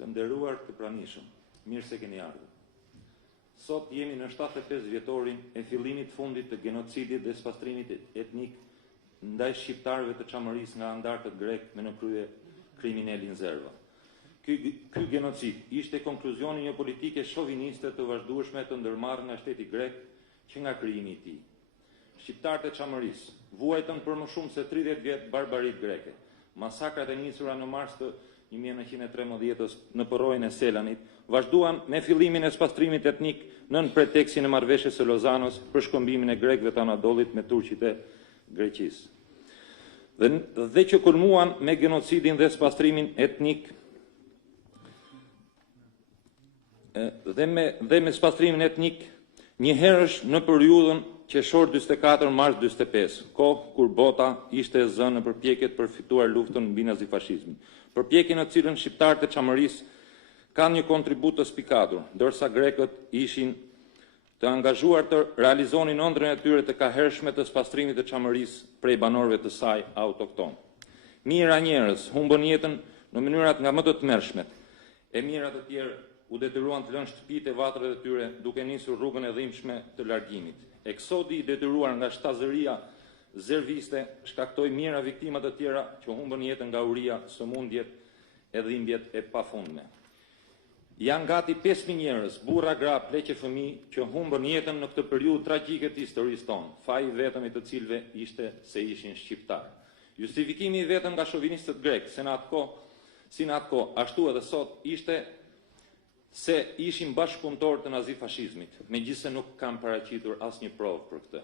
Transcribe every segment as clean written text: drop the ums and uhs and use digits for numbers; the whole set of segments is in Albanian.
Të nderuar të pranishëm, mirë se keni ardhur. Sot jemi në 75 vjetorin e fillimit fundit të genocidit dhe spastrimit etnik ndaj shqiptarëve të Çamërisë nga andartët grek me në krye kriminalin Zerva. Ky genocid ishte konkluzioni një politike shoviniste të vazhdueshme të ndërmarrë nga shteti grek që nga krijimi i tij. Shqiptarët e Çamërisë vuajtën për më shumë se 30 vjet barbarit greke. Masakrat e nisura në mars të 1913 në porojën e Selanit vazhduan me fillimin e spastrimit etnik nën pretekstin e marrëveshjes së Lozanos për shkëmbimin e grekëve të Anadollit me turqit e Greqisë. Dhe që kulmuan me genocidin dhe spastrimin etnik dhe me spastrimin etnik njëherësh në periudhën qershor 44 mars 45, kohë kur bota ishte e zënë në përpjekjet për fituar luftën mbi nazifashizmin. Përpjekje në cilën shqiptarët e Çamërisë kanë një kontribut të spikatur, ndërsa grekët ishin të angazhuar të realizonin ëndrrën e tyre të kahershme të spastrimit të Çamërisë prej banorëve të saj autokton. Mijëra njerëz humbën jetën në mënyrat nga më të tmerrshmet. E mijëra të tjerë u detyruan të lënë shtëpitë e vatrat e tyre duke nisur rrugën e dhimbshme të largimit. Eksodi i detyruar nga shtazëria zerviste shkaktoi mijëra viktima të tjera që humbën jetën nga uria, sëmundjet e dhimbjet e pafundme. Janë gati 5.000 njerëz, burra, gra, pleqe, fëmijë që humbën jetën në këtë periudhë tragjike të historisë tonë, faji vetëm i të cilëve ishte se ishin shqiptar. Justifikimi i vetëm nga shovinistët grek, si në atë kohë, ashtu edhe sot, ishte se ishin bashkëpunëtor të nazifashizmit, megjithse nuk kam paraqitur asnjë provë për këtë.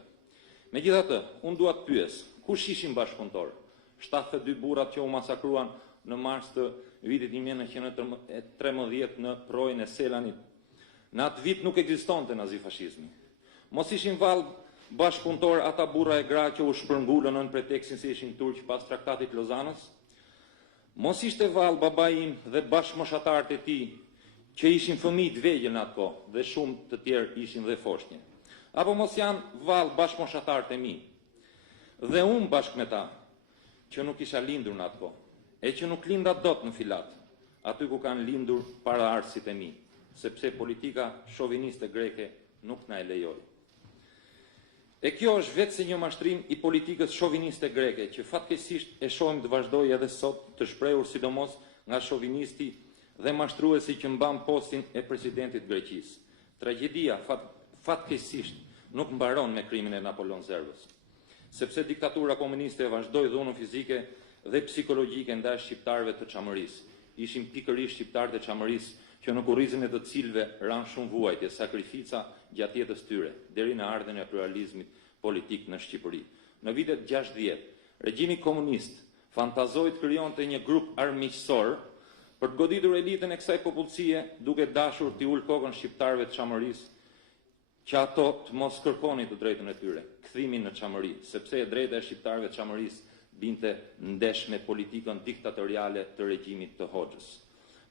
Megjithatë, unë dua të pyes, kush ishin bashkëpunëtor? 72 burrat që u masakruan në mars të vitit 1913 në porojën e Selanit. Në atë vit nuk ekzistonte nazifashizmi. Mos ishin vallë bashkëpunëtor ata burra e gra që u shpërngulën nën pretekstin se ishin turq pas traktatit Lozanos? Mos ishte vallë babai im dhe bashkëmoshatarët e tij që ishin fëmijë të vegjël në atë kohë dhe shumë të tjerë ishin dhe foshnjë. Apo mos janë vallë bashkëmoshatarët e mi, dhe unë bashkë me ta, që nuk isha lindur në atë kohë, e që nuk linda dot në Filat, aty ku kanë lindur para arsit e mi, sepse politika shoviniste greke nuk na e lejoi. E kjo është vetë se një mashtrim i politikës shoviniste greke, që fatkeqësisht e shohim të vazhdojë edhe sot, të shprehur sidomos nga shovinisti dhe mashtruesi që mban postin e presidentit Greqisë. Tragjedia fatkeqësisht nuk mbaron me krimin e Napoleon Zervës, sepse diktatura komuniste vazhdoi dhunën fizike dhe psikologjike ndaj shqiptarëve të Çamërisë. Ishin pikërisht shqiptarët e Çamërisë që në kurrizin e të cilëve ranë shumë vuajtje, sakrifica gjatë jetës tyre, deri në ardhen e pluralizmit politik në Shqipëri. Në vitet 60, regjimi komunist fantazoi të krijonte një grup armiqësor për të goditur elitën e kësaj popullsie, duke dashur t'i ul kokën shqiptarëve të Çamërisë, që ato të mos kërkonin të drejtën e tyre, kthimin në Çamëri, sepse e drejta e shqiptarëve të Çamërisë binte ndesh me politikën diktatoriale të regjimit të Hoxhës.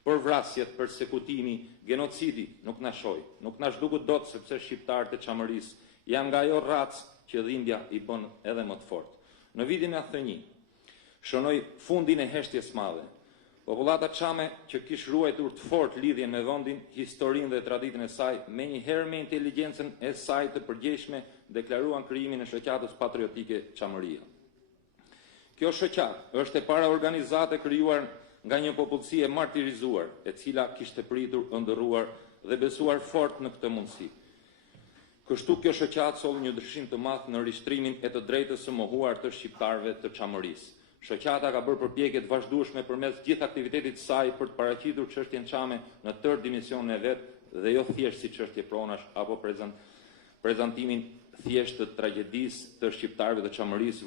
Por vrasjet, persekutimi, genocidi nuk na shoj, nuk na zhduket dot sepse shqiptarët e Çamërisë janë nga ajo racë që dhimbja i bën edhe më të fortë. Në vitin 91 shënoi fundin e heshtjes madhe. Popullata Çame, që kishte ruajtur të fortë lidhjen me vendin, historinë dhe traditën e saj, menjëherë me inteligjencën e saj të përgjegjshme, deklaruan krijimin e shoqatës patriotike Çamëria. Kjo shoqatë është e para organizate krijuar nga një popullsi e martirizuar, e cila kishte pritur, ëndërruar dhe besuar fort në këtë mundësi. Kështu kjo shoqatë solli një ndryshim të madh në rishtrimin e të drejtës së mohuar të shqiptarëve të Çamërisë. Shoqata ka bërë përpjekje të vazhdueshme përmes gjithë aktivitetit të saj për të paraqitur çështjen Çame në tërë dimensionin e vet dhe jo thjesht si çështje pronash apo prezantimin thjesht të tragjedisë të shqiptarëve të Çamërisë,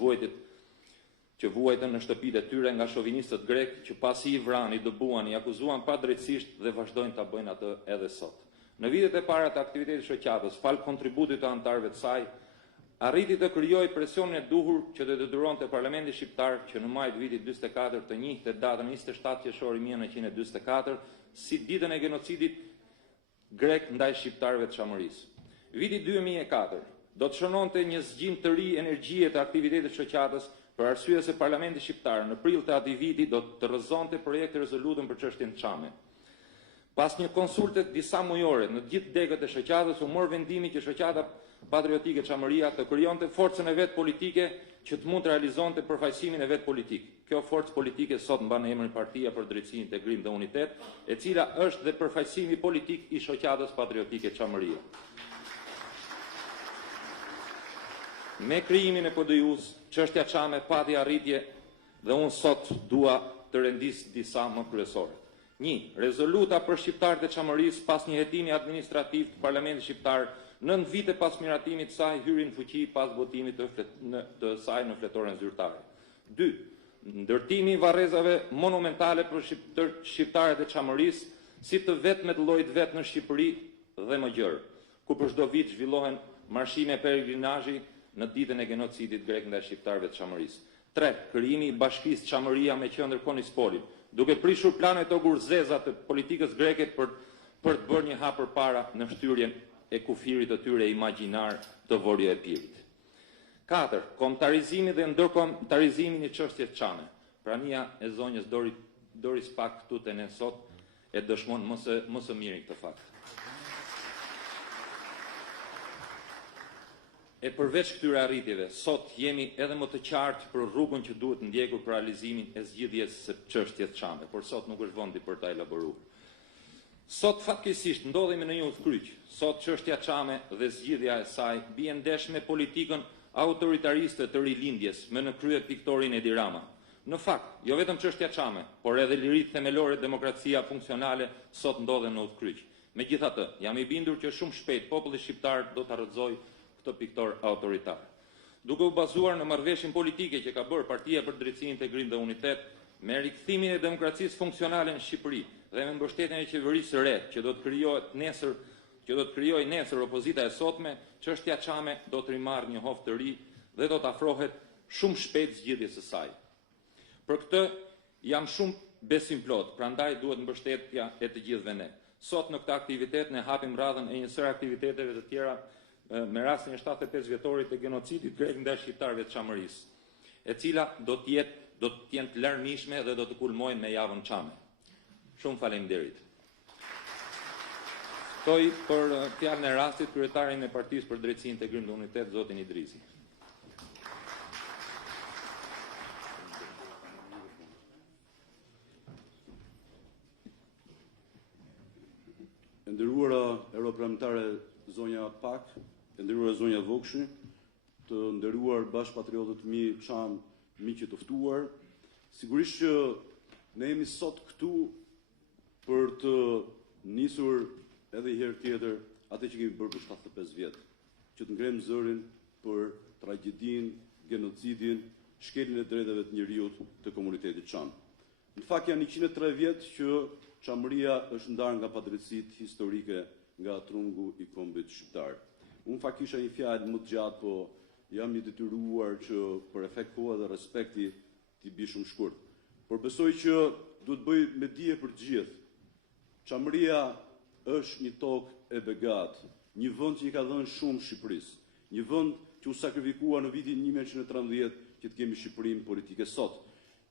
që vuajtën në shtëpitë e tyre nga shovinistët grek që pasi i vranë, i dëbuan, i akuzuan padrejtësisht dhe vazhdojnë ta bëjnë atë edhe sot. Në vitet e para të aktivitetit të shoqatës, fal kontributit të anëtarëve të saj, arriti të krijojë presionin e duhur që të detyronte Parlamenti shqiptar që në maj të vitit 44 të njihte datën 27 qershor 1944 si ditën e genocidit grek ndaj shqiptarëve të Çamërisë. Viti 2004 do të shënonte një zgjim të ri energjie të aktivitetit të shoqatës për arsye se Parlamenti shqiptar në prill të atij viti do të rrëzonte projekt rezolutën për çështjen Çame. Pas një konsulte disa mujore në gjithë degët e shoqatës, u mor vendimi që Shoqata Patriotike Çamëria të krijonte forcën e vet politike që të mund të realizonte përfaqësimin e vet politik. Kjo forcë politike sot mban emrin Partia për Drejtësi, Integrim dhe Unitet, e cila është dhe përfaqësimi politik i Shoqatës Patriotike Çamëria. Me krijimin e PDIU-së, çështja Çame pati arritje dhe unë sot dua të rendis disa më kryesore. 1. Rezoluta për shqiptarët e Çamërisë pas një hetimi administrativ të Parlamentit shqiptar 9 vite pas miratimit saj hyri në fuqi pas votimit të saj në fletoren zyrtare. 2. Ndërtimi i varrezave monumentale për shqiptarët e Çamërisë si të vetmet llojit vet në Shqipëri dhe më gjërë, ku për çdo vit zhvillohen marshime peregrinazhi në ditën e genocidit grek ndaj shqiptarëve të Çamërisë. 3. Krijimi i bashkisë Çamëria me qendër Konispolin, duke prishur planet ogurzeza të politikës greke për të bërë një hap përpara në shtyrjen e kufirit të tyre imagjinar të Vorjo Epirit. 4. Kombëtarizimi dhe ndërkombëtarizimi i çështjes Çame. Prania e zonjës Doris Pack këtu te ne sot e dëshmon më së miri këtë fakt. E përveç këtyre arritjeve, sot jemi edhe më të qartë për rrugën që duhet ndjekur për realizimin e zgjidhjes së çështjes Çame, por sot nuk është vendi për ta elaboruar. Sot fatkeqësisht ndodhemi në një udhkryq. Sot çështja Çame dhe zgjidhja e saj bie ndesh me politikën autoritariste të rilindjes me në krye piktorin Edi Rama. Në fakt, jo vetëm çështja Çame, por edhe liritë themelore demokracia funksionale sot ndodhen në udhkryq. Megjithatë, jam i bindur që shumë shpejt populli shqiptar do ta rrëzojë këtë piktor autoritar. Duke u bazuar në marrëveshjen politike që ka bërë Partia për Drejtësi, Integrim dhe Unitet, me rikthimin e demokracisë funksionale në Shqipëri dhe me mbështetjen e qeverisë së re që do të krijojë nesër opozita e sotme, çështja Çame do të rimarrë një hof të ri dhe do të afrohet shumë shpejt zgjidhjes së saj. Për këtë jam shumë besim plot, prandaj duhet mbështetja e të gjithëve ne. Sot në këtë aktivitet ne hapim radhën e një sër aktiviteteve të tjera me rastin e 75 vjetorit të genocidit grek ndaj shqiptarëve të Çamërisë, e cila do të jenë të larmishme dhe do të kulmojnë me javën Çame. Shumë faleminderit. Ftoj për fjalën e rastit kryetarin e Partisë për Drejtësi, Integrim dhe Unitet, zotin Idrizin. E nderuara europarlamentare zonja Pak, e nderuara zonja Vokshi, të nderuar bashkëpatriotët mi Çam, miqë të ftuar, sigurisht që ne jemi sot këtu për të nisur edhe një herë tjetër atë që kemi bërë për 75 vjet, që të ngrem zërin për tragjedinë, genocidin, shkeljen e drejtave të njerëzit të komunitetit Çam. Në fakt janë 103 vjet që Çamëria është ndarë nga padrejtësitë historike nga trungu i kombit shqiptar. Unë fakt kisha një fjalë më të gjatë, po jam i detyruar që për efekt kohe dhe respekti t'i bi shumë shkurt. Por besoj që duhet bëj me dije për të gjithë. Çamëria është një tokë e begat, një vend që i ka dhënë shumë Shqipërisë, një vend që u sakrifikua në vitin 1913 që të kemi Shqipërinë politike sot,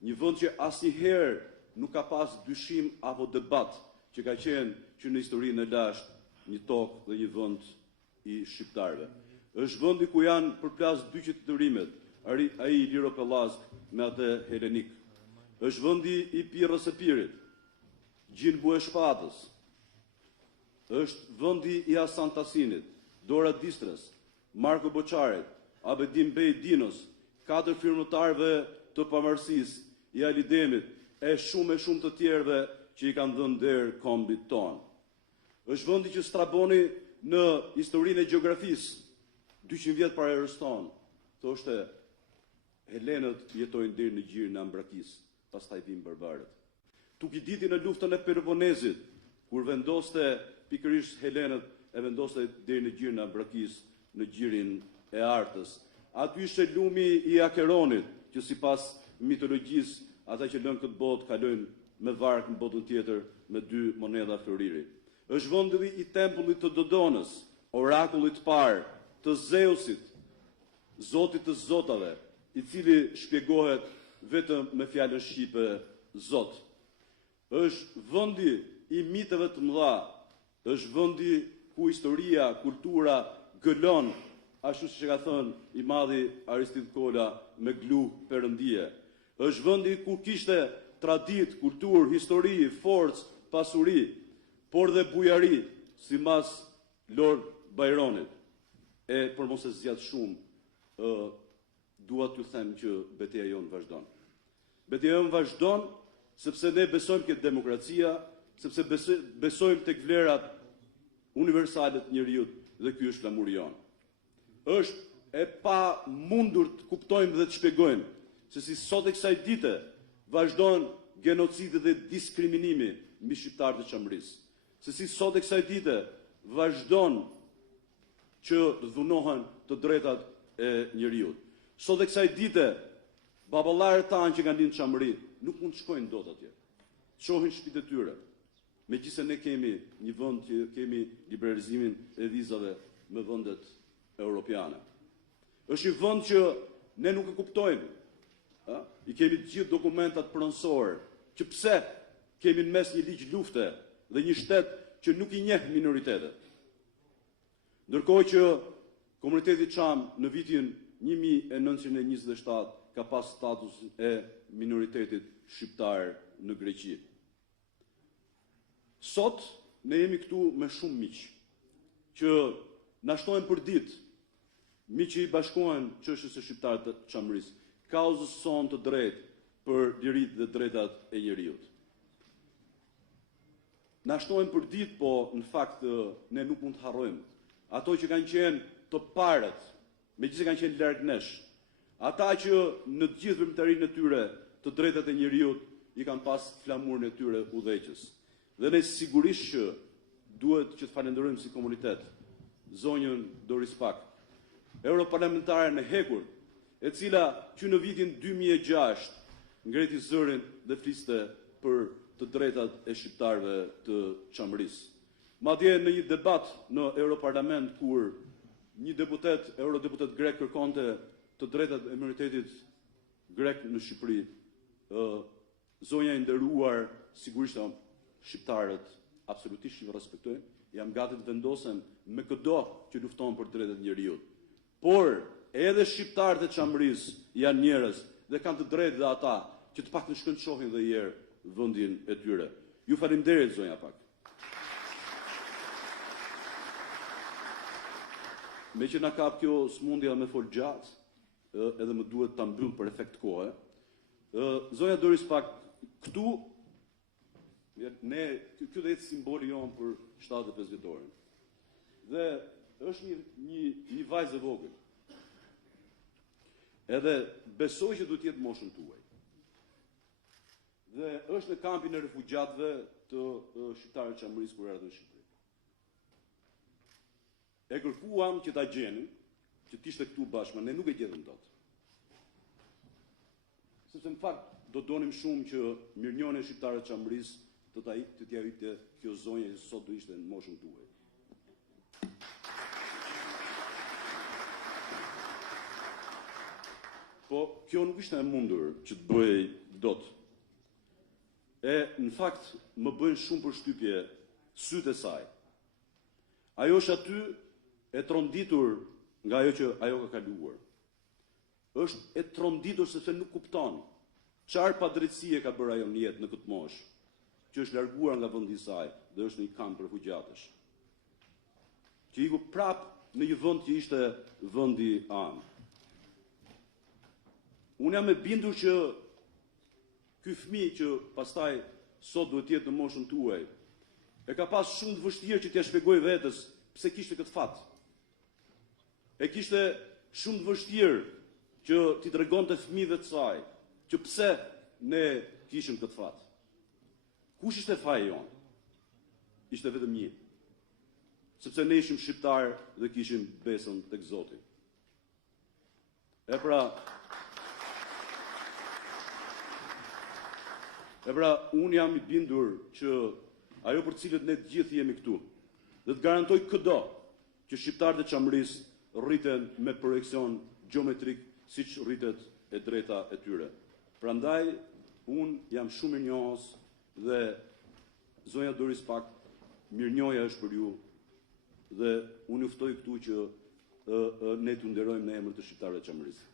një vend që asnjëherë nuk ka pas dyshim apo debat që ka qenë që në historinë e lashtë një tokë dhe një vend i shqiptarëve. Është vendi ku janë përplas dy qytetërimet, ai Iliro-Pellazg me atë helenik. Është vendi i Pirrës së Pirit, Gjinbu e Shpatës. Është vendi i Hasan Tasinit, Dora Distrës, Marko Boçarit, Abedim Bey Dinos, 4 firmëtarëve të pavarësisë, i Alidemit, e shumë të tjerëve që i kanë dhënë derë kombit tonë. Është vendi që straboni në historinë e gjeografisë 200 vjet para erës tonë. Thoshte helenët jetojnë deri në gjirin e Ambrakisë, pastaj vinë barbarët. Tuki diti në luftën e Peloponezit, kur vendoste pikërisht helenët e vendoste deri në gjirin e Ambrakisë, në gjirin e Artës. Aty ishte lumi i Akeronit, që sipas mitologjisë ata që lënë këtë botë kalojnë me varg në botën tjetër me 2 monedha floriri. Është vendi i tempullit të Dodonës, orakullit parë të Zeusit, zotit të zotave, i cili shpjegohet vetëm me fjalën shqipe Zot. Është vendi i miteve të mëdha, është vendi ku historia, kultura gëlon, ashtu siç e ka thënë i madhi Aristid Kola me glu perëndie. Është vendi ku kishte traditë, kulturë, histori, forcë, pasuri, por dhe bujari, sipas Lord Byronit. E për mos e zgjat shumë, dua t'ju them që betejë jonë vazhdon. Betejë jonë vazhdon sepse ne besojmë këtë demokracia, sepse besojmë tek vlerat universale të njerëzit dhe ky është flamuri jonë. Është e pa mundur të kuptojmë dhe të shpjegojmë se si sot e kësaj dite vazhdon genocidi dhe diskriminimi mbi shqiptarët e Çamërisë. Se si sot e kësaj dite vazhdon që dhunohen të drejtat e njerëzit. Sot e kësaj dite baballarët tanë që kanë lind në Çamëri nuk mund të shkojnë dot atje. Shohin shtëpitë e tyre. Megjithëse ne kemi një vend që kemi liberalizimin e vizave me vendet europiane. Është një vend që ne nuk e kuptojmë. I kemi të gjithë dokumentat pronësore, që pse kemi në mes një ligj lufte dhe një shtet që nuk i njeh minoritetet. Ndërkohë që komuniteti Çam në vitin 1927 ka pas status e minoritetit shqiptar në Greqi. Sot ne jemi këtu me shumë miq që na shtojnë për ditë, miq që i bashkohen çështjes së shqiptarëve të Çamërisë, kauzës sonë të drejtë për liritë dhe drejtat e njerëzit. Na shtojnë për ditë, po në fakt ne nuk mund të harrojmë ato që kanë qenë të parët, megjithëse kanë qenë larg nesh, ata që në të gjithë vëmëtarinë e tyre të drejtat e njerëzit i kanë pas flamurin e tyre udhëheqës. Dhe ne sigurisht që duhet që të falenderojmë si komunitet zonjën Doris Pack, europarlamentare në hekur, e cila që në vitin 2006 ngreti zërin dhe fliste për të drejtat e shqiptarëve të Çamërisë. Madje në një debat në Europarlament kur një eurodeputet grek kërkonte të drejtat e minoritetit grek në Shqipëri, zonja e nderuar sigurisht shqiptarët absolutisht i respektojnë, jam gati të vendosem me çdo që lufton për drejtat e njerëzit. Por edhe shqiptarët e Çamërisë janë njerëz dhe kanë të drejtë dhe ata që të paktën shkojnë të shohin dhe herë vendin e tyre. Ju faleminderit zonja Pak. Me që na kap kjo smundja me fol gjatë, edhe më duhet ta mbyll për efekt kohe. Zonja Doris Pack, këtu ne ky do jetë simboli jon për 75 vjetorin. Dhe është një vajzë e vogël. Edhe besoj që duhet jetë moshën tuaj. Dhe është në kampin e refugjatëve të shqiptarëve të Çamërisë kur erdhën në Shqipëri. E kërkuam që ta gjenin, që t'ishte këtu bashkë, ne nuk e gjetëm dot. Sepse në fakt do donim shumë që mirënjohjen e shqiptarëve të Çamërisë të t'ia hyjte kjo zonjë që sot do ishte në moshën tuaj. Po, kjo nuk ishte e mundur që të bëj dot. E, në fakt, më bëjnë shumë përshtypje sytë e saj. Ajo është aty e tronditur nga ajo që ajo ka kaluar. Është e tronditur sepse nuk kupton çfarë padrejtësie ka bërë ajo në jetë në këtë moshë, që është larguar nga vendi i saj dhe është në një kamp refugjatësh. Që iku prapë në një vend që ishte vendi anë. Unë jam e bindur që ky fëmijë që pastaj sot duhet të jetë në moshën tuaj, e ka pas shumë të vështirë që t'ia shpjegoj vetes pse kishte këtë fat. E kishte shumë të vështirë që t'i tregonte fëmijëve të saj që pse ne kishim këtë fat. Kush ishte faji jon? Ishte vetëm një. Sepse ne ishim shqiptar dhe kishim besën tek Zoti. E pra, unë jam i bindur që ajo për cilët ne të gjithë jemi këtu, dhe të garantoj këdo që shqiptarët e Çamërisë rriten me projekcion gjeometrik siç rritet e drejta e tyre. Prandaj, unë jam shumë mirënjohës dhe Zonja Doris Pack, mirënjohja është për ju dhe unë ju ftoj këtu që ne t'u nderojmë në emër të shqiptarëve të Çamërisë.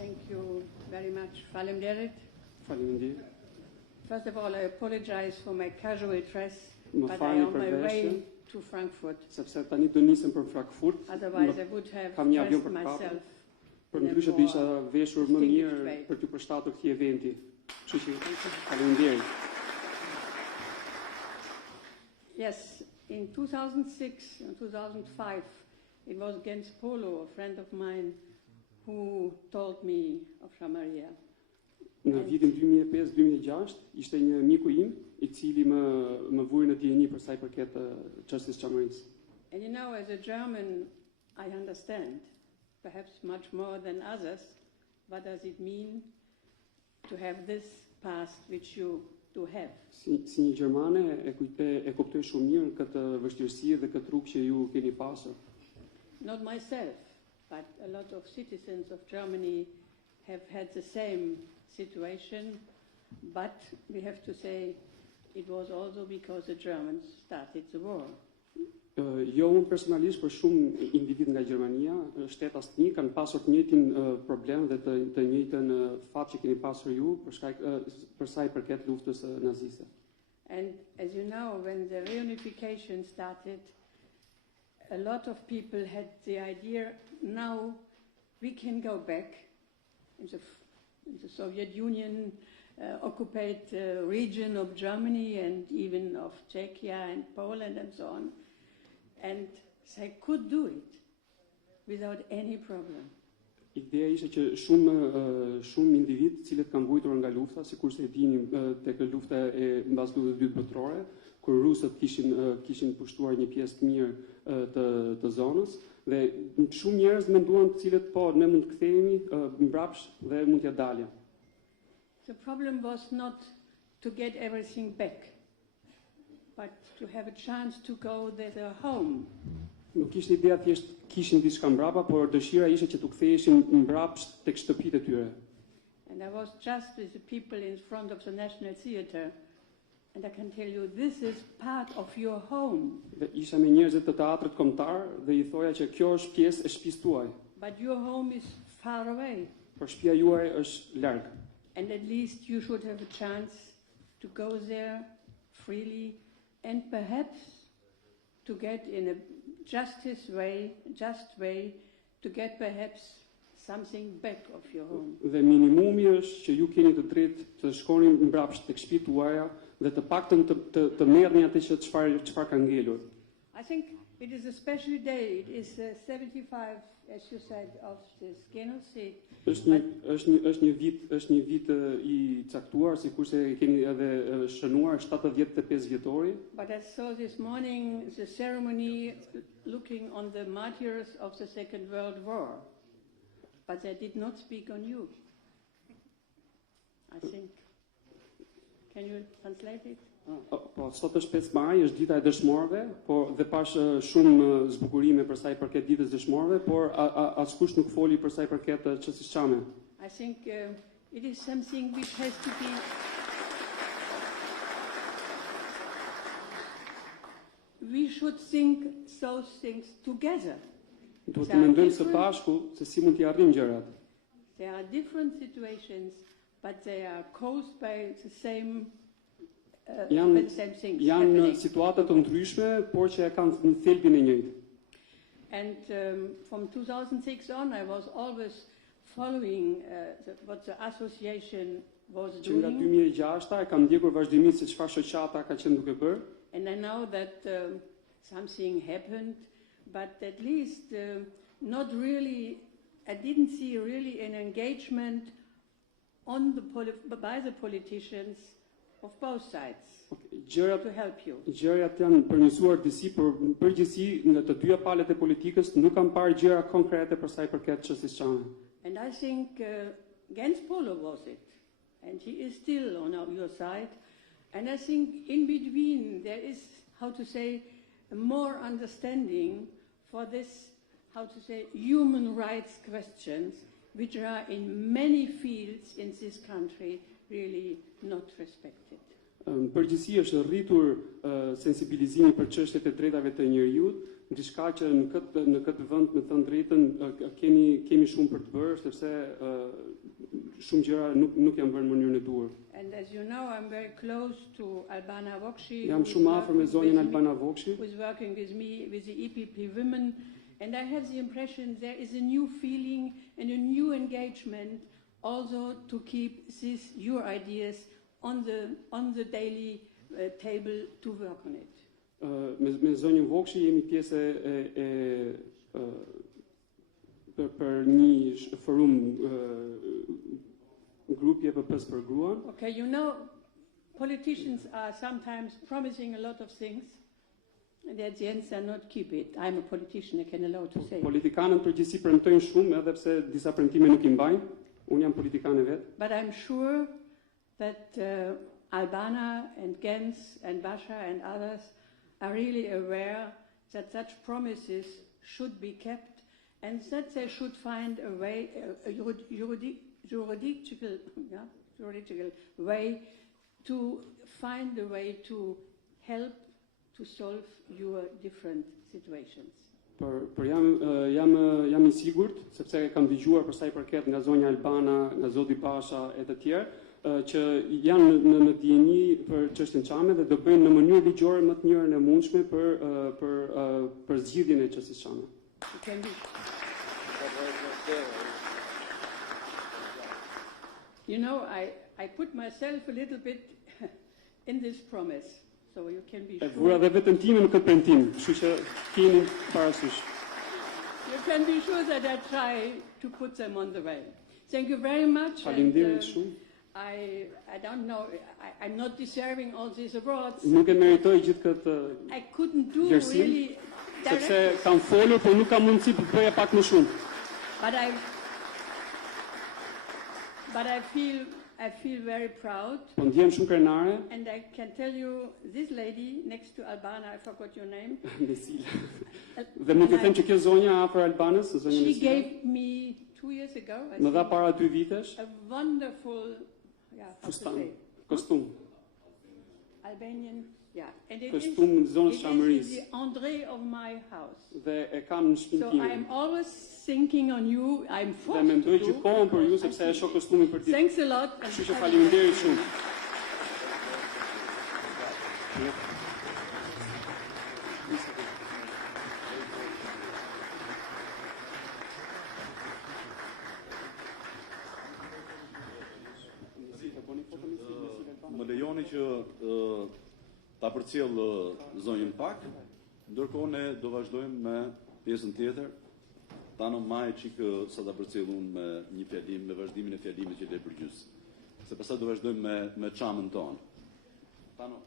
Thank you very much. Faleminderit. Faleminderit. First of all, I apologize for my casual dress, Më but falni I'm on për my way veshjen, to Frankfurt. sepse tani do nisem për Frankfurt. Otherwise, I would have kam një avion dressed për kapur. myself Për in a ndryshe do isha more veshur më distinguished mirë way. për t'ju përshtatur këtij eventi. Kështu që faleminderit. Yes, in 2006 and 2005, it was Gens Polo, a friend of mine, who told me of Çamëria. Në vitin 2005-2006 ishte një miku im I cili më vuri në dijeni për sa I përket çështjes Çamërisë. And you know, as a German, I understand, perhaps much more than others, what does it mean to have this past which you do have. Si një gjermane e kuptoj shumë mirë këtë vështirësi dhe këtë rrugë që ju keni pasur. Not myself, but a lot of citizens of Germany have had the same situation, but we have to say it was also because the Germans started the war. Jo unë personalisht, për shumë individ nga Gjermania, shtetë asnjë kanë pasur të njëjtin problem dhe të njëjtën fat që keni pasur ju për sa I përket luftës naziste. And as you know, when the reunification started, a lot of people had the idea now we can go back in the Soviet Union occupied region of Germany and even of Czechia and Poland and so on. And they could do it without any problem. Ideja ishte që shumë individ të cilët kanë vuajtur nga lufta, sikurse e dini tek lufta e mbas luftës së dytë botërore, kur rusët kishin pushtuar një pjesë të mirë të zonës dhe shumë njerëz menduan të cilët po ne mund të kthehemi mbrapsht dhe mund t'ja dalim. The problem was not to get everything back, but to have a chance to go their home. Nuk ishte ideja thjesht kishin diçka mbrapa, por dëshira ishte që të ktheheshin mbrapsht tek shtëpitë e tyre. And I was just with the people in front of the National Theatre, and I can tell you this is part of your home. Dhe isha me njerëzit të teatrit kombëtar dhe I thoja që kjo është pjesë e shtëpisë tuaj. But your home is far away. Por shtëpia juaj është larg. And at least you should have a chance to go there freely and perhaps to get in a just way to get perhaps something back of your home. Dhe minimumi është që ju keni të drejtë të shkoni mbrapsht tek shtëpitë tuaja dhe të paktën të merrni atë që çfarë ka ngelur. I think it is a special day. It is 75, as you said, of this genocide. Është një vit I caktuar, sikurse keni edhe shënuar 75 vjetori. But I saw this morning the ceremony looking on the martyrs of the Second World War. But they did not speak on you. I think. Can you translate it? Po, sot është 5 maj, është dita e dëshmorëve, dhe pash shumë zbukurime për sa I përket ditës dëshmorëve, por askush nuk foli për sa I përket çështjes Çame. I think it is something which has to be we should think those things together. Duhet të mendojmë së bashku se si mund t'i arrijmë gjërat. There are different situations, but they are caused by the same Janë situata të ndryshme, por që e kanë në thelbin e njëjtë. And from 2006 on, I was always following what the association was doing. Që nga doing. 2006 e kam ndjekur vazhdimisht se çfarë shoqata ka qenë duke bërë. And I know that something happened but at least not really, I didn't see really an engagement on by the politicians of both sides to help you. Gjërat janë përmirësuar disi, por në përgjithësi nga të dyja palët e politikës nuk kam parë gjëra konkrete për sa i përket çështjes Çame. And I think Gens Polo was it, and he is still on your side. And I think in between there is, how to say, more understanding for this, how to say, human rights questions, which are in many fields in this country really not respected. Në përgjithësi është rritur sensibilizimi për çështjet e drejtave të njerëzit, diçka që në këtë vend, me thënë drejtën, kemi shumë për të bërë, sepse shumë gjëra nuk janë bërë në mënyrën e duhur. And as you know, I'm very close to Albana Vokshi. Jam shumë afër me zonjën Albana Vokshi. Who is working with me with the EPP women, and I have the impression there is a new feeling and a new engagement also to keep your ideas on the daily table to work on it. Me zonjën Vokshi jemi pjesë për një forum grupi EPP-s për gruan. Okay, you know, politicians are sometimes promising a lot of things, and at the end they not keep it. I'm a politician, I can allow to say. Politikanët përgjithësi premtojnë shumë, edhe pse disa premtime nuk i mbajnë. Unë jam politikane vet. But I'm sure that Albana and Gens and Basha and others are really aware that such promises should be kept, and that they should find a way, a juridical way to find a way to help to solve your different situations. Por jam I sigurt, sepse kam dëgjuar për sa I përket nga zonja Albana, nga zoti Pasha e të tjerë, që janë në dieni për çështjen Çame dhe do bëjnë në mënyrë ligjore më të mirën e mundshme për zgjidhjen e çështjes Çame. You know, I put myself a little bit in this promise, so you can be sure. Vura dhe vetëm time në këtë premtim, kështu që keni parasysh. You can be sure that I try to put them on the way. Thank you very much. Faleminderit shumë. I don't know, I'm not deserving all these awards. Nuk e meritoj gjithë këtë. I couldn't do really sepse kam folur, por nuk kam mundësi të bëja pak më shumë. But I feel very proud. Po ndjem shumë krenare. And I can tell you, this lady next to Albana, I forgot your name. Mesila. Dhe mund të them që kjo zonja afër Albanës, zonja Mesila. She gave me 2 years ago. Më dha para 2 vitesh. A wonderful, fustan, kostum. Albanian, and it kostum në zonës Çamërisë. It is the entrée of my house. Dhe e kam në shtëpinë time. So I'm always thinking on you. I'm forced Dhe mendoj gjithmonë për ju sepse e shoh kostumin për ti. Thanks a lot. Kështu që faleminderit shumë. Më lejoni që ta përcjell zonjën Pak, ndërkohë ne do vazhdojmë me pjesën tjetër. Tano maj çikë sa ta përcjell unë me një fjalim, me vazhdimin e fjalimit që le përgjys. Se pastaj do vazhdojmë me çamën tonë. Tano,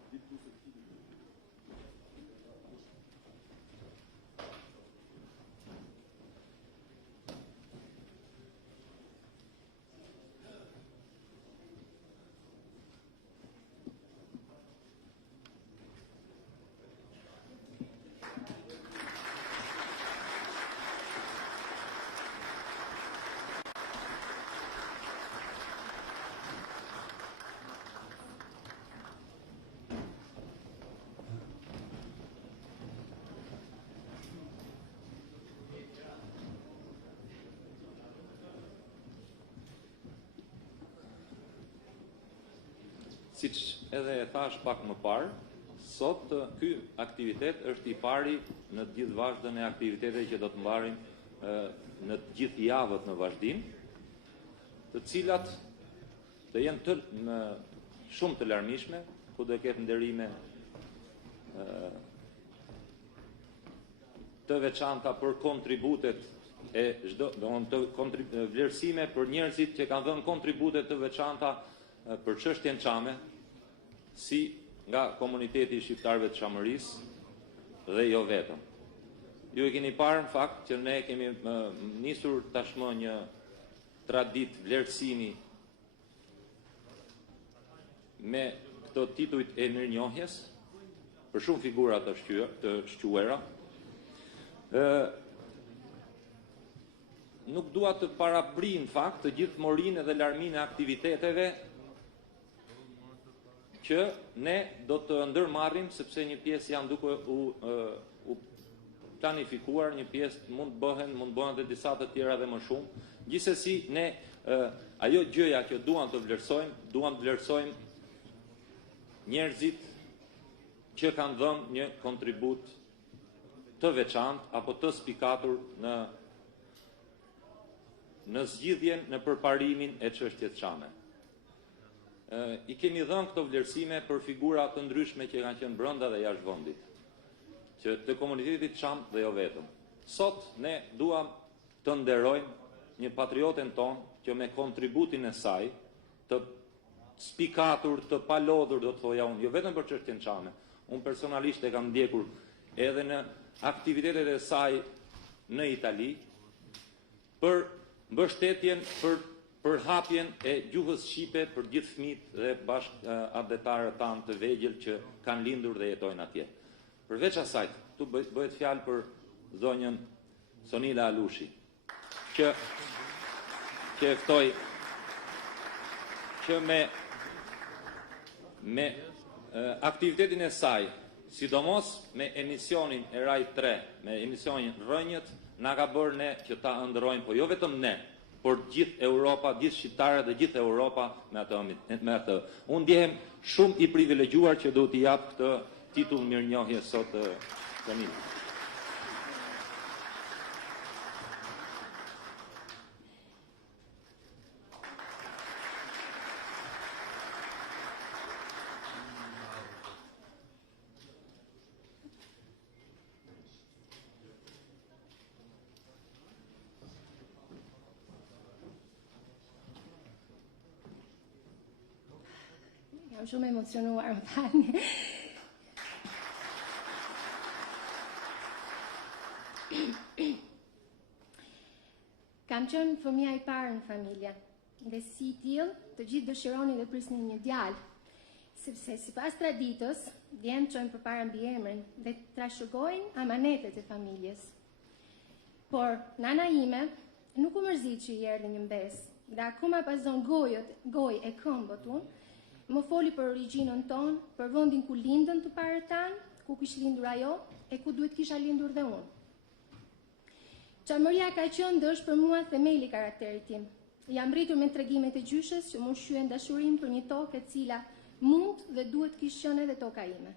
Siç edhe e thash pak më parë, sot ky aktivitet është I pari në të gjithë vazhdën e aktiviteteve që do të mbarin në të gjithë javët në vazhdim, të cilat do jenë shumë të larmishme, ku do ketë nderime të veçanta për kontributet vlerësime për njerëzit që kanë dhënë kontributet të veçanta për çështjen Çame, si nga komuniteti i shqiptarëve të Çamërisë dhe jo vetëm. Ju e keni parë në fakt që ne kemi nisur tashmë një tradit vlerësimi me këto titujt e mirënjohjes për shumë figura të shquera. Nuk dua të parapri në fakt të gjithë morinë dhe larminë e aktiviteteve që ne do të ndërmarrim, sepse një pjesë janë duke u planifikuar, një pjesë mund bëhen dhe disa të tjera dhe më shumë. Gjithsesi ne ajo gjëja që duam të vlerësojmë njerëzit që kanë dhënë një kontribut të veçantë apo të spikatur në zgjidhjen, në përparimin e çështjes Çame. I kemi dhënë këto vlerësime për figura të ndryshme që kanë qenë brenda dhe jashtë vendit, që të komunitetit Çam dhe jo vetëm. Sot ne duam të nderojmë një patrioten ton që me kontributin e saj të spikatur, të palodhur, do të thoja unë, jo vetëm për çështjen Çame. Unë personalisht e kam ndjekur edhe në aktivitetet e saj në Itali për mbështetjen, për hapjen e gjuhës shqipe për gjithë fëmijët dhe bashkëabdetarët tanë të vegjël që kanë lindur dhe jetojnë atje. Përveç asaj, tu bëhet fjalë për zonjën Sonila Alushi, që e ftoj që me aktivitetin e saj, sidomos me emisionin e Raj 3, me emisionin Rënjët, na ka bërë ne që ta ëndrojmë, po jo vetëm ne, por gjithë Europa, gjithë shqiptarët dhe gjithë Europa me atë. Unë ndjehem shumë i privilegjuar që do t'i jap këtë titull mirënjohje sot Sonila. Jam shumë emocionuar, më falni. Kam qenë fëmija i parë në familje, dhe si tillë të gjithë dëshironin dhe prisnin një djalë, sepse sipas traditës, djemt çojnë përpara mbiemrin dhe trashëgojnë amanetet e familjes. Por nana ime nuk u mërzit që i erdhi një mbes, dhe akoma pason gojë e këmbët unë, më foli për origjinën tonë, për vendin ku lindën të parët tanë, ku kishte lindur ajo e ku duhet kisha lindur dhe unë. Çamëria ka qenë dhe është për mua themeli i karakterit tim. Jam rritur me tregimet e gjyshës që më ushqyen dashurinë për një tokë e cila mund dhe duhet kishte qenë edhe toka ime.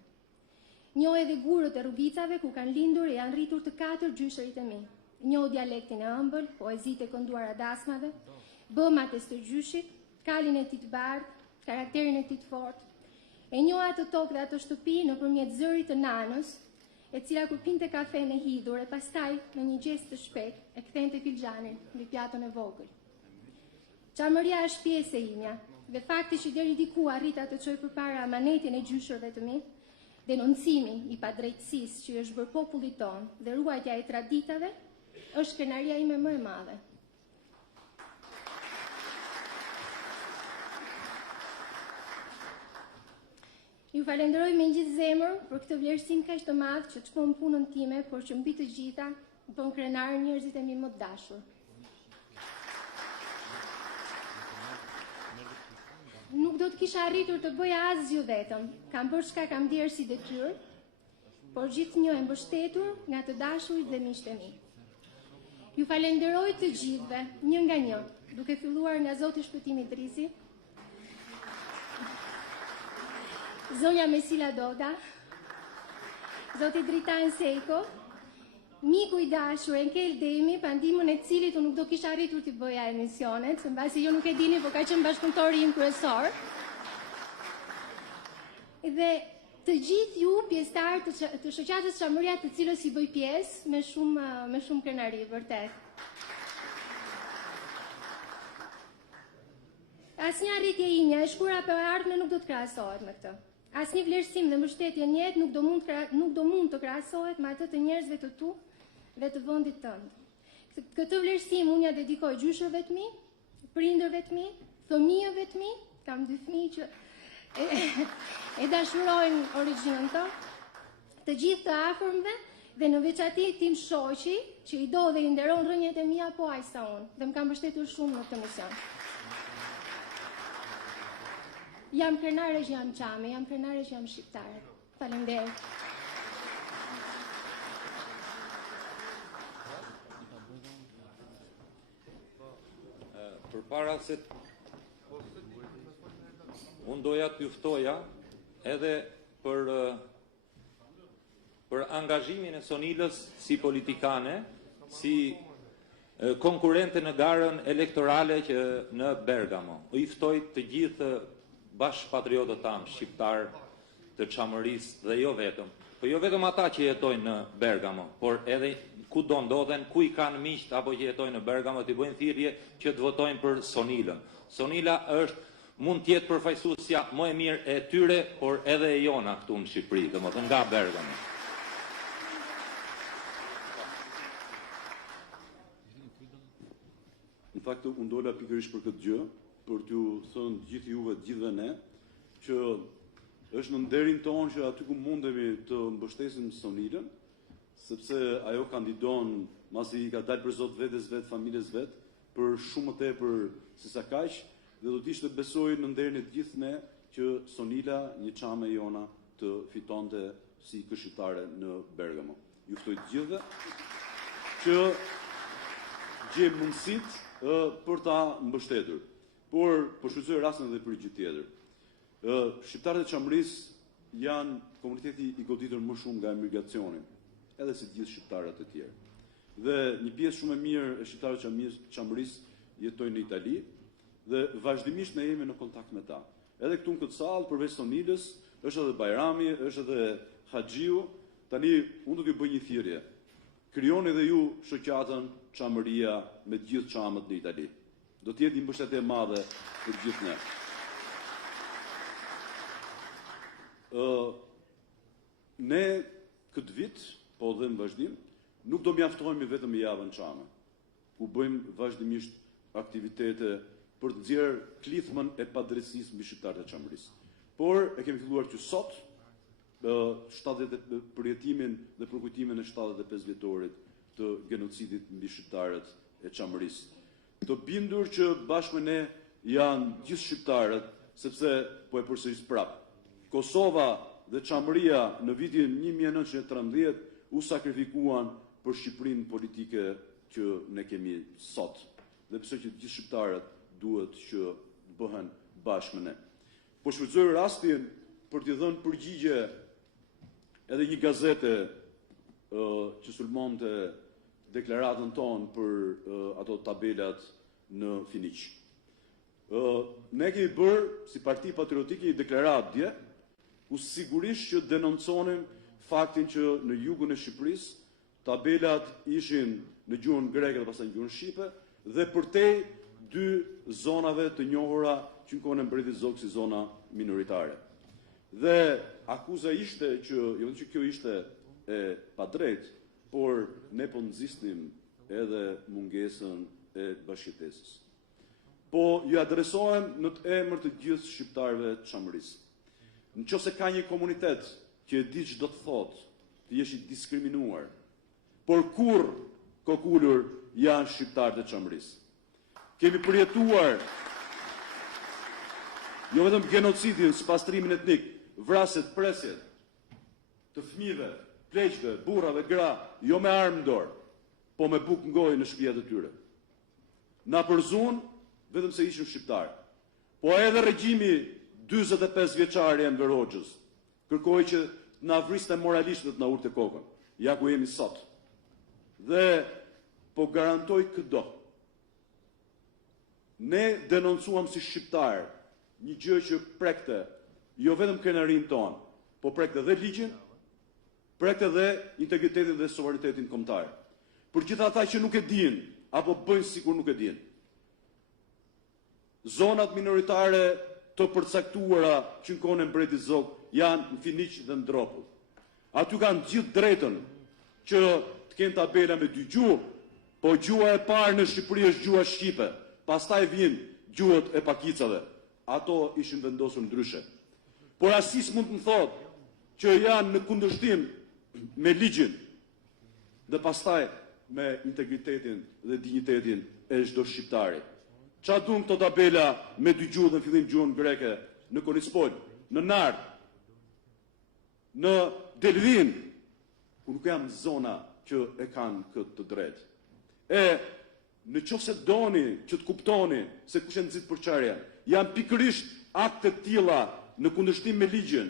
Njoh edhe gurët e rrugicave ku kanë lindur e janë rritur të 4 gjyshërit e mi. Njoh dialektin e ëmbël, poezitë e kënduara dasmave, bëmat e së gjyshit, kalin e tij të bardhë, karakterin e tij të fortë. E njoh atë tokë dhe atë shtëpi nëpërmjet zërit të nanës, e cila kur pinte kafen e hidhur e pastaj me një gest të shpejtë e kthente filxhanin mbi pjatën e vogël. Çamëria është pjesë e imja, dhe fakti që deri diku arrita të çoj përpara amanetin e gjyshërve të mi, denoncimi i padrejtësisë që është bërë popullit ton dhe ruajtja e traditave, është krenaria ime më e madhe. Ju falenderoj me gjithë zemër për këtë vlerësim kaq të madh që çmon punën time, por që mbi të gjitha bën krenar njerëzit e mi më të dashur. Nuk do të kisha arritur të bëja asgjë vetëm. Kam bërë çka kam ndier si detyrë, por gjithnjë e mbështetur nga të dashurit dhe miqtë e mi. Ju falenderoj të gjithëve, një nga një, duke filluar nga Zoti Shpëtim Idrizit, Zonja Mesila Doda, Zoti Dritan Sejko, miku i dashur Enkel Demi, pa ndihmën e cilit unë nuk do kisha arritur të bëja emisionet, se mbasi ju nuk e dini, por ka qenë bashkëpunëtori im kryesor. Dhe të gjithë ju pjesëtarë të Shoqatës Çamëria, të cilës i bëj pjesë me shumë krenari, vërtet. Asnjë arritje ime e shkruar apo e ardhme nuk do të krahasohet me këtë. Asnjë vlerësim dhe mbështetje në jetë nuk do mund të krahasohet me atë të njerëzve të tu dhe të vendit tënd. Këtë vlerësim unë ja dedikoj gjyshërve të mi, prindërve të mi, fëmijëve të mi, kam 2 fëmijë që e dashurojnë origjinën tonë, të gjithë të afërmve dhe në veçati tim shoqi që i do dhe i nderon rrënjët e mia po aq sa unë dhe më ka mbështetur shumë në këtë mision. Jam krenare që jam çame, jam krenare që jam shqiptare. Faleminderit. Përpara se unë doja t'ju ftoja edhe për angazhimin e Sonilës si politikane, si konkurrente në garën elektorale që në Bergamo. I ftoj të gjithë bashkëpatriotët tanë, shqiptar të Çamërisë dhe jo vetëm. Po jo vetëm ata që jetojnë në Bergamo, por edhe ku do ndodhen, ku i kanë miqt apo që jetojnë në Bergamo, t'i bëjnë thirrje që të votojnë për Sonilën. Sonila mund të jetë përfaqësuesja më e mirë e tyre, por edhe e jona këtu në Shqipëri, domethënë nga Bergamo. Në fakt, unë dola pikërisht për këtë gjë, për t'ju thënë gjithë juve, gjithë ne, që është në nderin tonë që aty ku mundemi të mbështesim Sonilën, sepse ajo kandidon, masi i ka dalë për zot vetes vet, familjes vet, për shumë më tepër se sa kaq, dhe do t'ishte besoj në nderin e gjithë ne që Sonila, një çame jona, të fitonte si këshilltare në Bergamo. Ju ftoj të gjithëve që gjejmë mundësitë për ta mbështetur. Por shfrytëzoj rastin edhe për gjë tjetër. Shqiptarët e Çamërisë janë komuniteti i goditur më shumë nga emigracioni, edhe si gjithë shqiptarët e tjerë. Dhe një pjesë shumë e mirë e shqiptarëve të Çamërisë jetojnë në Itali dhe vazhdimisht ne jemi në kontakt me ta. Edhe këtu në këtë sallë, përveç Sonilës, është edhe Bajrami, është edhe Haxhiu. Tani unë do t'ju bëj një thirrje. Krijoni edhe ju Shoqatën Çamëria me të gjithë çamët në Itali. Do të jetë një mbështetje e madhe për gjithë ne. Ne këtë vit, po dhe në vazhdim, nuk do mjaftohemi vetëm me javën çame, ku bëjmë vazhdimisht aktivitete për të nxjerrë klithmën e padrejtisë mbi shqiptarët e Çamërisë. Por e kemi filluar që sot përjetimin dhe përkujtimin e 75 vjetorit të genocidit mbi shqiptarët e Çamërisë. Të bindur që bashkë me ne janë gjithë shqiptarët, sepse po e përsëris prapë. Kosova dhe Çamëria në vitin 1913 u sakrifikuan për Shqipërinë politike që ne kemi sot. Dhe besoj që gjithë shqiptarët duhet që bëhen bashkë me ne. Po shfrytëzoj rastin për t'i dhënë përgjigje edhe një gazete që sulmonte deklaratën tonë për ato tabelat në Finiq. Ne kemi bërë si Parti Patriotike një deklaratë dje, ku sigurisht që denonconim faktin që në jugun e Shqipërisë tabelat ishin në gjuhën greke dhe pastaj në gjuhën shqipe dhe përtej 2 zonave të njohura që në kohën e mbretërisë Zog si zona minoritare. Dhe akuza ishte që jo që kjo ishte e padrejtë, por ne po nxisnim edhe mungesën e bashkëjetesës. Po ju adresohem në të emër të gjithë shqiptarëve të Çamërisë. Nëse ka një komunitet që e di ç'do të thotë, të jesh i diskriminuar, por kur kokulur janë shqiptarët e Çamërisë. Kemi përjetuar jo vetëm genocidin, spastrimin etnik, vrasjet, presjet të fëmijëve, pleqve, burrave, gra, jo me armë në dorë, po me bukë ngojë në shtëpiat e tyre. Na përzun vetëm se ishim shqiptar. Po edhe regjimi 45 vjeçar i Enver Hoxhës kërkoi që na vriste moralisht dhe të na urte kokën. Ja ku jemi sot. Dhe po garantoj këdo. Ne denoncuam si shqiptar një gjë që prekte jo vetëm krenarin tonë, po prekte dhe ligjin, prekte dhe integritetin dhe sovranitetin kombëtar. Për gjithë ata që nuk e dinë apo bëjnë sikur nuk e dinë. Zonat minoritare të përcaktuara që në kohën e mbretit Zog janë në Finiq dhe në Dropull. Aty kanë gjithë drejtën që të kenë tabela me dy gjuhë, po gjuha e parë në Shqipëri është gjuha shqipe, pastaj vijnë gjuhët e pakicave. Ato ishin vendosur ndryshe. Por asis mund të më thotë që janë në kundërshtim me ligjin dhe pastaj me integritetin dhe dignitetin e çdo shqiptari. Qa dun këto tabela me dy gjuhë dhe në fillim gjuhën greke në Konispol, në Nard, në Delvin, ku nuk jam zona që e kanë këtë të drejtë. Në qoftë se doni që të kuptoni se kush e nxit përçarja, janë pikërisht akte të tilla në kundërshtim me ligjin,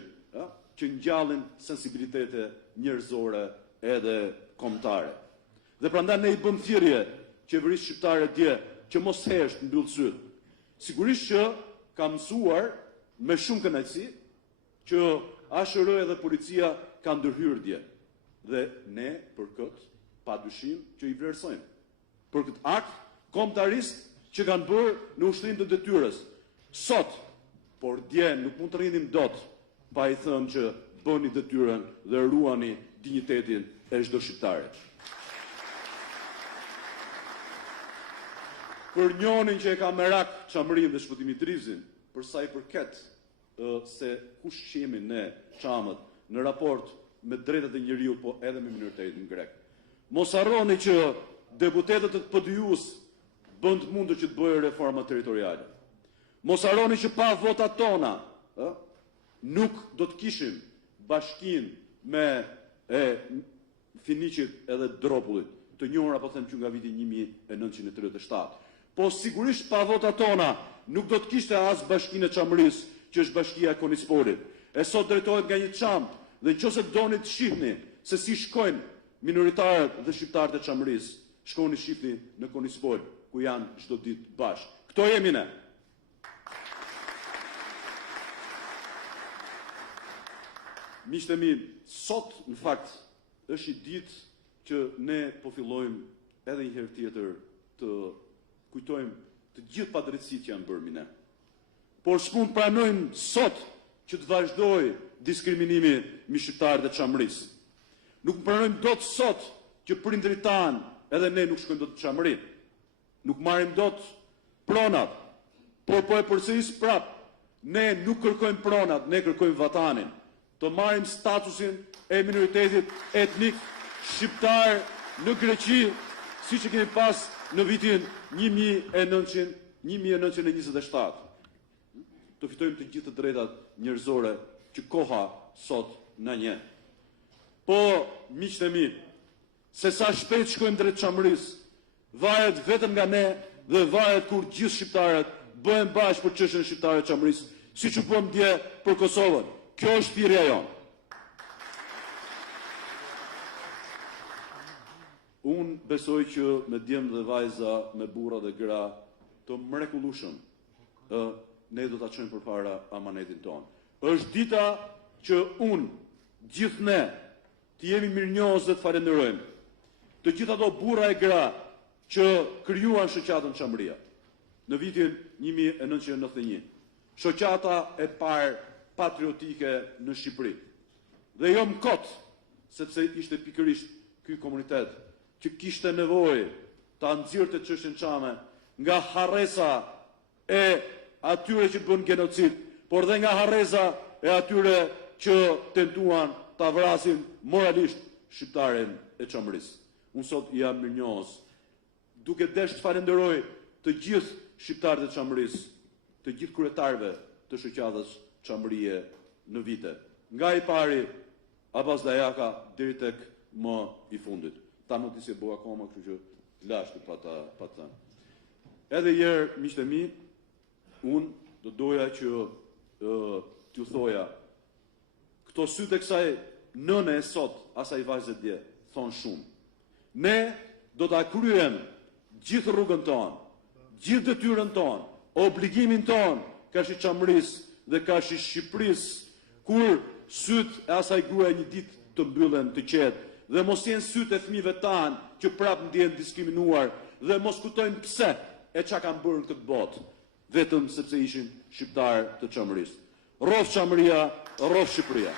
që ngjallin sensibilitete njerëzore edhe kombëtare. Dhe prandaj ne I bëm thirrje qeverisë shqiptare dje që mos hesht mbyll syt. Sigurisht që ka mësuar me shumë kënaqësi që ASHR dhe policia kanë ndërhyrë dje. Dhe ne për këtë padyshim që I vlerësojmë. Për këtë akt kombëtarist që kanë bërë në ushtrim të detyrës. Sot, por dje nuk mund të rrinim dot pa I thënë që bëni detyrën dhe ruani dignitetin e çdo shqiptari. Për njonin që e ka merak Çamërinë dhe Shpëtim Idrizin, për sa I përket se kush jemi ne çamët në raport me drejtat e njeriut, po edhe me minoritetin grek. Mos harroni që deputetët e PDIU-së bën të mundur që të bëjë reforma territoriale. Mos harroni që pa votat tona, nuk do të kishim bashkinë me Finiqit edhe Dropullit, të njohur apo them që nga viti 1937. Po sigurisht pa votat tona nuk do të kishte as bashkinë e Çamërisë, që është bashkia e Konispolit. E sot drejtohet nga një çam dhe nëse doni të shihni se si shkojnë minoritarët dhe shqiptarët e Çamërisë, shkoni shihni në Konispol, ku janë çdo ditë bashkë. Kto jemi ne? Miqtë mi, sot në fakt është I ditë që ne po fillojmë edhe një herë tjetër të kujtojmë të gjithë padrejtësitë që janë bërë mbi ne. Por s'mund pranojmë sot që të vazhdojë diskriminimi mbi shqiptarët e Çamërisë. Nuk pranojmë dot sot që prindërit tanë edhe ne nuk shkojmë dot në Çamëri. Nuk marrim dot pronat. Por po e përsëris prap, ne nuk kërkojmë pronat, ne kërkojmë vatanin. Të marrim statusin e minoritetit etnik shqiptar në Greqi, siç e kemi pas në vitin 1927. Të fitojmë të gjithë të drejtat njerëzore që koha sot na nje. Po, miqtë e mi, se sa shpejt shkojmë drejt Çamërisë, varet vetëm nga ne dhe varet kur gjithë shqiptarët bëhen bashkë për çështjen e shqiptarëve të Çamërisë, siç u bëm dje për Kosovën. Kjo është thirrja jonë. Unë besoj që me djemë dhe vajza, me burra dhe gra, të mrekullueshëm, ne do ta çojmë përpara amanetin tonë. Është dita që unë, gjithë ne, të jemi mirënjohës dhe të falenderojmë të gjithë ato burra e gra që krijuan Shoqatën Çamëria në vitin 1991. Shoqata e parë patriotike në Shqipëri. Dhe jo më kot, sepse ishte pikërisht ky komunitet që kishte nevojë ta nxirrte çështjen Çame nga harresa e atyre që bën genocid, por dhe nga harresa e atyre që tentuan ta vrasin moralisht shqiptaren e Çamërisë. Unë sot jam mirënjohës, duke desh të falenderoj të gjithë shqiptarët e Çamërisë, të gjithë kryetarëve të Shoqatës Çamërie në vite. Nga I pari, Abbas Dajaka, deri tek më I fundit. Ta nuk disi e bo akoma, kështu që lashtë pa të thënë. Edhe herë, miqtë e mi, unë do doja që t'ju thoja, këto sytë e kësaj nëne e sot, asaj vajzë dje, thonë shumë. Ne do ta kryem gjithë rrugën tonë, gjithë detyrën tonë, obligimin tonë, ka shi Çamërisë dhe ka shi Shqipërisë, kur syt e asaj gruaje një ditë të mbyllen të qetë, dhe mos jenë syt e fëmijëve tanë që prapë ndjehen diskriminuar dhe mos kuptojnë pse e çka kanë bërë në këtë botë, vetëm sepse ishin shqiptar të Çamërisë. Rrof Çamëria, rrof Shqipëria.